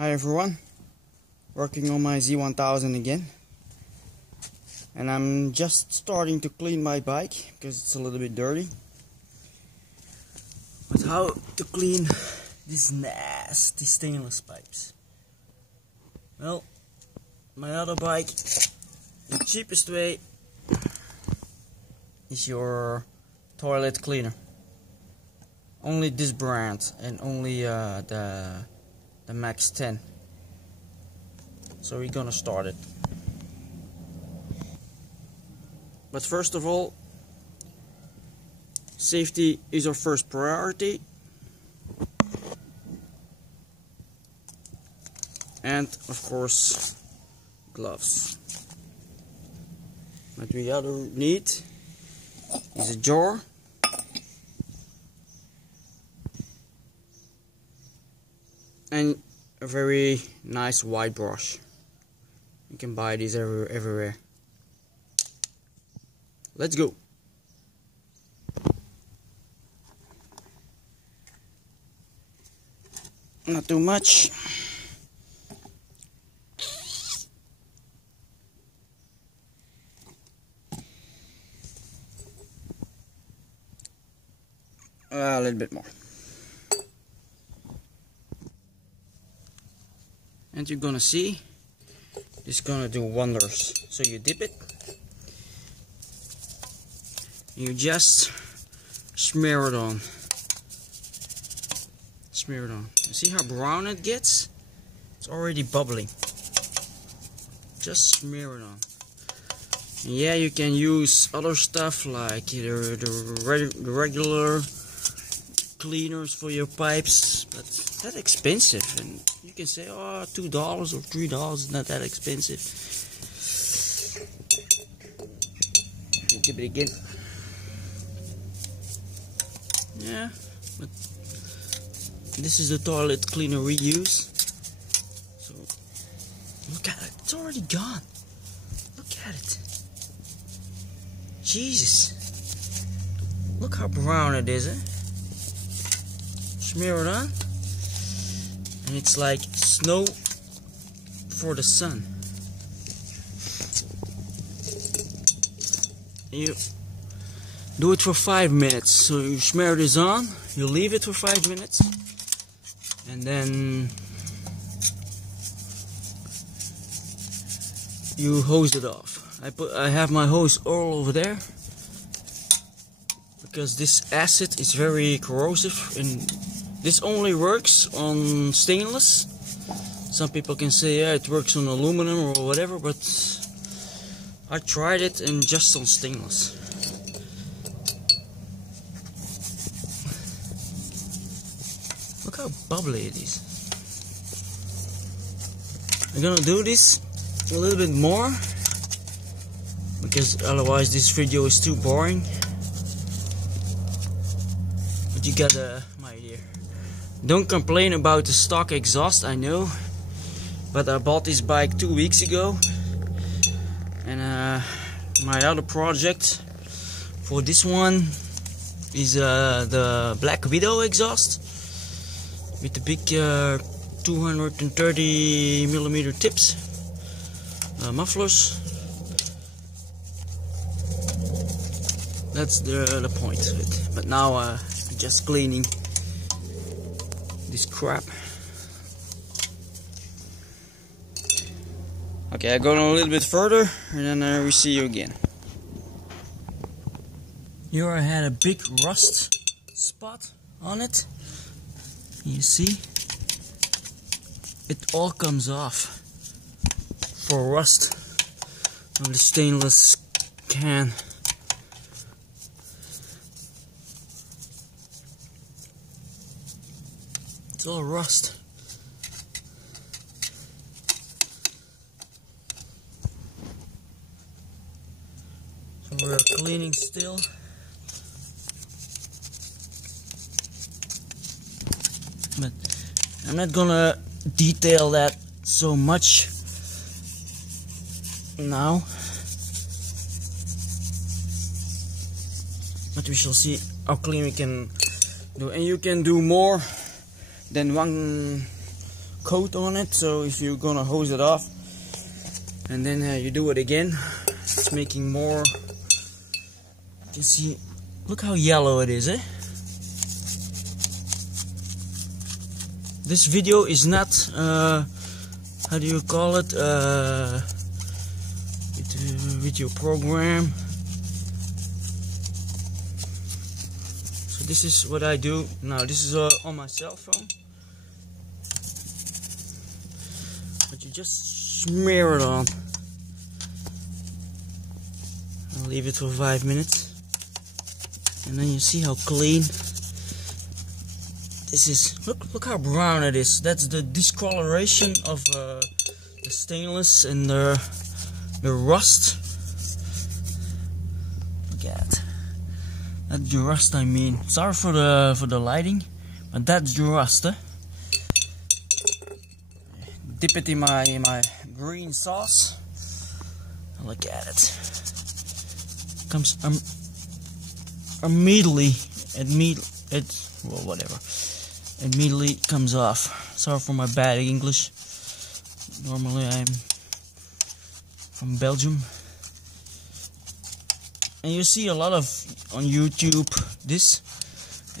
Hi everyone, working on my Z1000 again, and I'm just starting to clean my bike because it's a little bit dirty. But how to clean these nasty stainless pipes? Well, my other bike, the cheapest way is your toilet cleaner. Only this brand and only the Max 10. So we're gonna start it. But first of all, safety is our first priority. And of course, gloves. What we other need is a jar. And a very nice white brush. You can buy these everywhere. Let's go. Not too much. A little bit more. And you're gonna see it's gonna do wonders. So you dip it, you just smear it on. Smear it on. You see how brown it gets? It's already bubbling. Just smear it on. And yeah, you can use other stuff like either the regular cleaners for your pipes, but that's expensive. And you can say, oh, $2 or $3 is not that expensive. Dip it again. Yeah, but this is the toilet cleaner we use. So look at it, it's already gone. Look at it. Jesus. Look how brown it is, eh? Smear it on. And it's like snow for the sun. You do it for 5 minutes. So you smear this on, you leave it for 5 minutes, and then you hose it off. I have my hose all over there because this acid is very corrosive, and this only works on stainless. Some people can say, yeah, it works on aluminum or whatever, but I tried it and just on stainless. Look how bubbly it is. I'm gonna do this a little bit more because otherwise this video is too boring. But you got my idea. Don't complain about the stock exhaust, I know, but I bought this bike 2 weeks ago, and my other project for this one is the Black Widow exhaust with the big 230mm tips, mufflers. That's the point of it. But now I'm just cleaning this crap. Okay, I go a little bit further and then we see you again. Here I had a big rust spot on it. You see? It all comes off for rust of the stainless can. It's all rust. So we're cleaning still. But I'm not gonna detail that so much now. But we shall see how clean we can do. And you can do more than coat on it, so if you're gonna hose it off and then you do it again, it's making more. You can see, look how yellow it is, eh? This video is not how do you call it, video program. So this is what I do now. This is on my cell phone, but you just smear it on. I'll leave it for 5 minutes, and then you see how clean this is. Look how brown it is. That's the discoloration of the stainless and the rust. Look at that. That's the rust, I mean. Sorry for the lighting, but that's the rust, eh? Dip it in my green sauce. Look at it. Comes immediately. Well, whatever. Immediately comes off. Sorry for my bad English. Normally I'm from Belgium. And you see a lot of on YouTube this,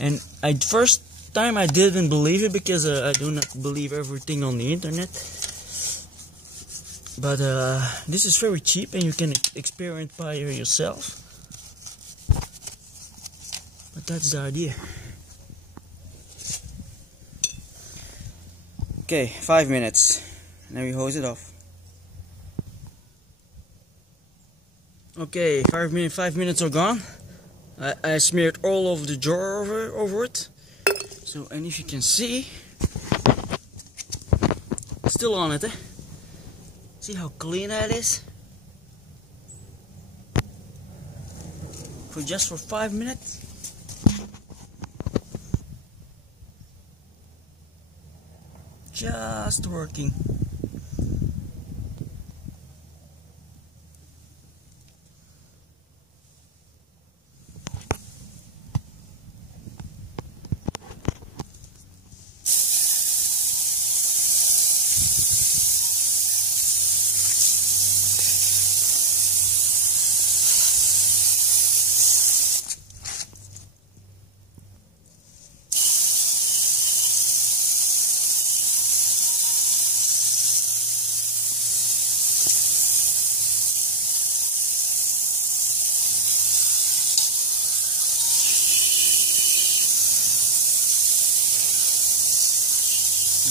and first time I didn't believe it because I do not believe everything on the internet. But this is very cheap and you can experience by yourself. But that's the idea. Okay, 5 minutes. Now we hose it off. Okay, 5 minutes are gone. I smeared all of the jar over it. So, and if you can see, it's still on it, eh? See how clean that is? For 5 minutes. Just working.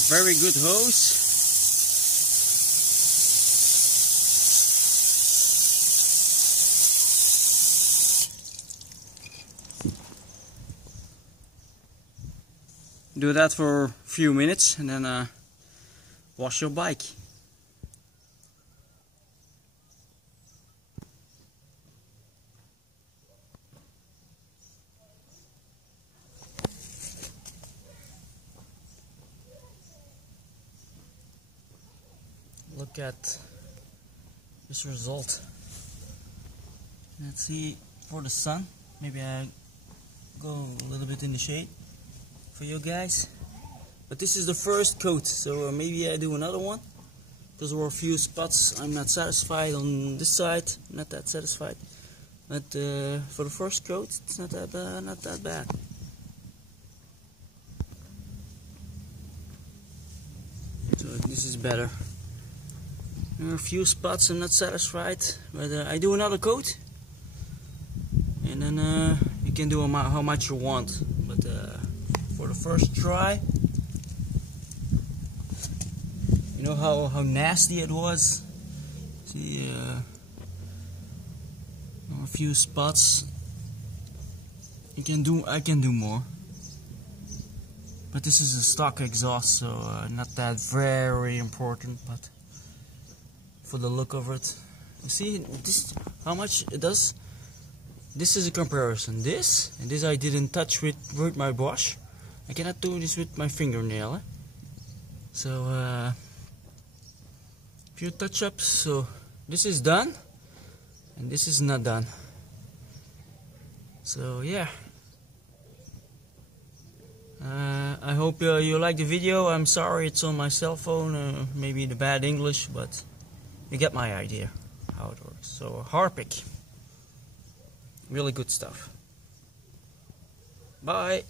Very good hose. Do that for a few minutes and then wash your bike. Look at this result. Let's see for the sun. Maybe I go a little bit in the shade for you guys. But this is the first coat, so maybe I do another one. Because there were a few spots I'm not satisfied on this side. Not that satisfied. But for the first coat, it's not that bad. So this is better. There are a few spots I'm not satisfied, but I do another coat, and then you can do how much you want. But for the first try, you know how nasty it was. See, a few spots. I can do more. But this is a stock exhaust, so not that very important, but for the look of it. You see this, how much it does? This is a comparison. This and this I didn't touch with my brush. I cannot do this with my fingernail. Eh? So few touch-ups. So this is done and this is not done. So yeah, I hope you like the video. I'm sorry it's on my cell phone, maybe the bad English, but you get my idea how it works. So Harpic, really good stuff. Bye.